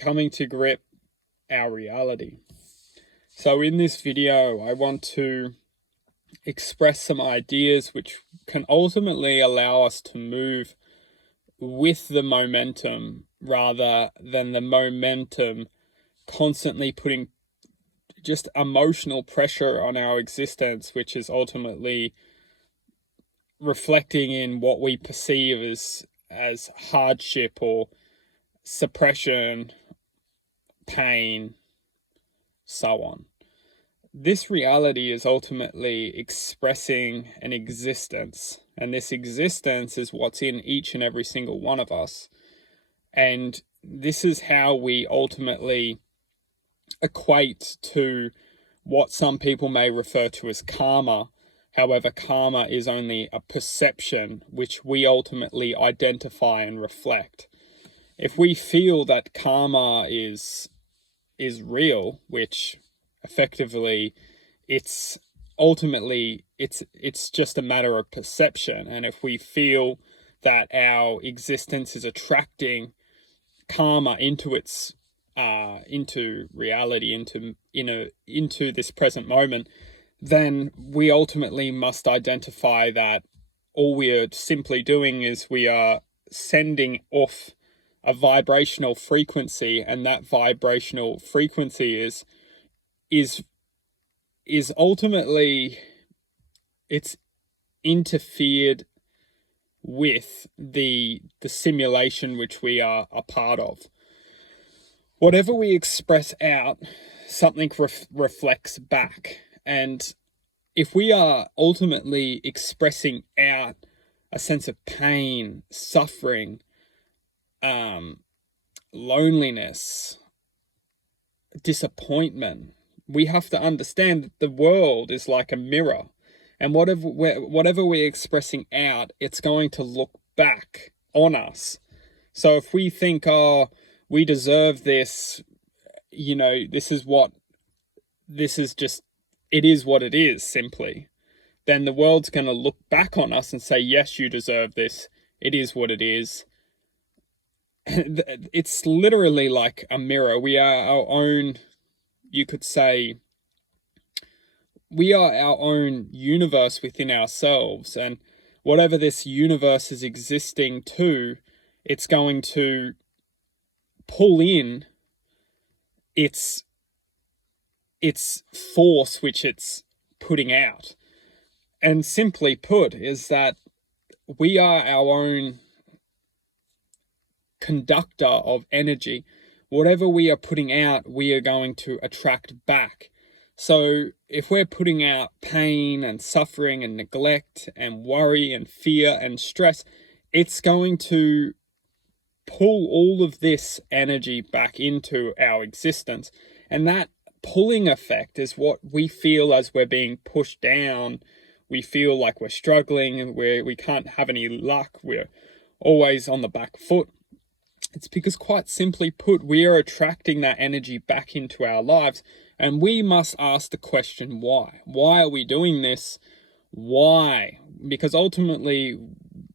coming to grip our reality. So in this video, I want to express some ideas which can ultimately allow us to move with the momentum rather than the momentum constantly putting just emotional pressure on our existence, which is ultimately reflecting in what we perceive as hardship or suppression, pain, so on. This reality is ultimately expressing an existence, and this existence is what's in each and every single one of us. And this is how we ultimately equate to what some people may refer to as karma. However, karma is only a perception which we ultimately identify and reflect. If we feel that karma is real, which effectively it's just a matter of perception, and if we feel that our existence is attracting karma into its into reality, into this present moment, then we ultimately must identify that all we are simply doing is we are sending off a vibrational frequency, and that vibrational frequency is ultimately, it's interfered with the simulation which we are a part of. Whatever we express out, something reflects back. And if we are ultimately expressing out a sense of pain, suffering, loneliness, disappointment, we have to understand that the world is like a mirror, and whatever we're expressing out, it's going to look back on us. So if we think, oh, we deserve this, it is what it is, simply, then the world's going to look back on us and say, yes, you deserve this. It is what it is. It's literally like a mirror. We are our own, you could say, we are our own universe within ourselves, and whatever this universe is existing to, it's going to pull in its force which it's putting out. And simply put, is that we are our own conductor of energy. Whatever we are putting out, we are going to attract back. So if we're putting out pain and suffering and neglect and worry and fear and stress, it's going to pull all of this energy back into our existence. And that pulling effect is what we feel as we're being pushed down. We feel like we're struggling and we can't have any luck. We're always on the back foot. It's because, quite simply put, we are attracting that energy back into our lives, and we must ask the question, why? Why are we doing this? Why? Because ultimately,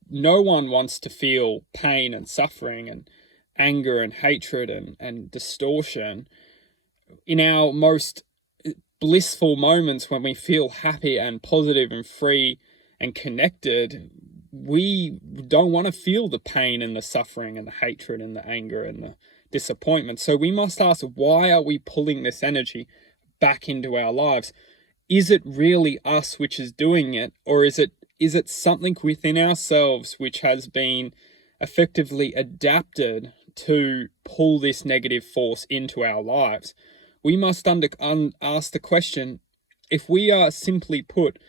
no one wants to feel pain and suffering and anger and hatred and distortion. In our most blissful moments, when we feel happy and positive and free and connected, we don't want to feel the pain and the suffering and the hatred and the anger and the disappointment. So we must ask, why are we pulling this energy back into our lives? Is it really us which is doing it, or is it something within ourselves which has been effectively adapted to pull this negative force into our lives? We must ask the question, if we are, simply put,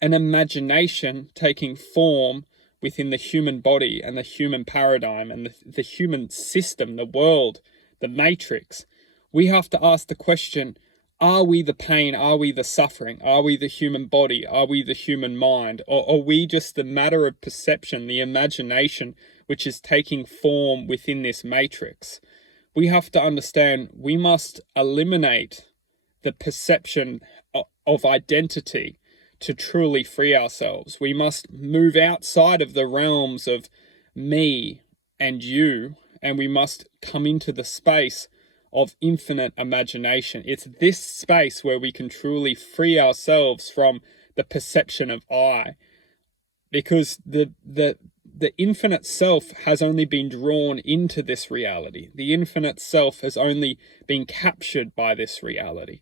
an imagination taking form within the human body and the human paradigm and the human system, the world, the matrix, we have to ask the question, are we the pain? Are we the suffering? Are we the human body? Are we the human mind? Or are we just the matter of perception, the imagination, which is taking form within this matrix? We have to understand we must eliminate the perception of identity to truly free ourselves. We must move outside of the realms of me and you and we must come into the space of infinite imagination. It's this space where we can truly free ourselves from the perception of I, because the infinite self has only been drawn into this reality. The infinite self has only been captured by this reality.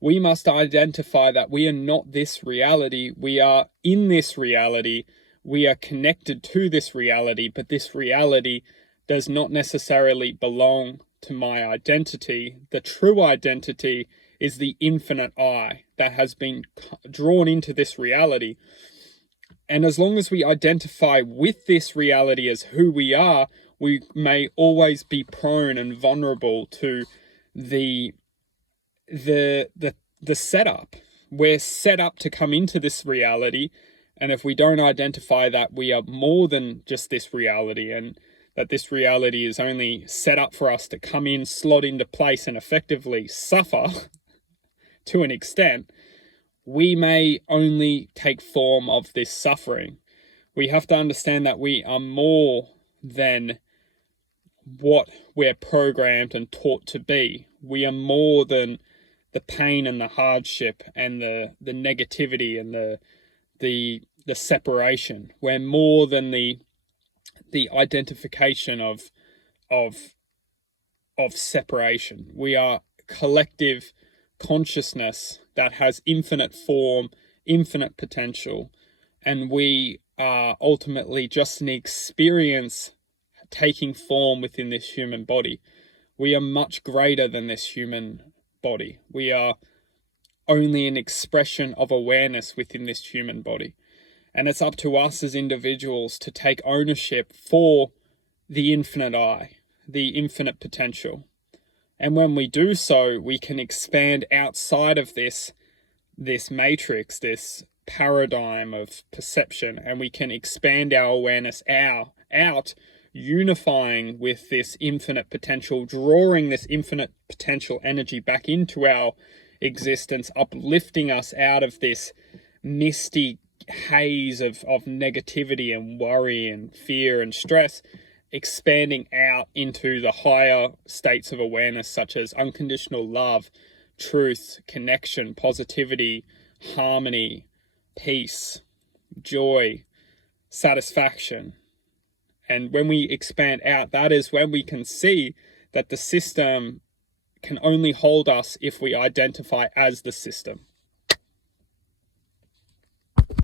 We must identify that we are not this reality. We are in this reality. We are connected to this reality, but this reality does not necessarily belong to my identity. The true identity is the infinite I that has been drawn into this reality. And as long as we identify with this reality as who we are, we may always be prone and vulnerable to the setup. We're set up to come into this reality, and if we don't identify that we are more than just this reality, and that this reality is only set up for us to come in, slot into place, and effectively suffer to an extent, we may only take form of this suffering. We have to understand that we are more than what we're programmed and taught to be. We are more than the pain and the hardship and the negativity and the separation. We're more than the identification of separation. We are collective consciousness that has infinite form, infinite potential, and we are ultimately just an experience taking form within this human body. We are much greater than this human body. We are only an expression of awareness within this human body. And it's up to us as individuals to take ownership for the infinite I, the infinite potential. And when we do so, we can expand outside of this matrix, this paradigm of perception, and we can expand our awareness out, unifying with this infinite potential, drawing this infinite potential energy back into our existence, uplifting us out of this misty haze of negativity and worry and fear and stress, expanding out into the higher states of awareness such as unconditional love, truth, connection, positivity, harmony, peace, joy, satisfaction. And when we expand out, that is when we can see that the system can only hold us if we identify as the system.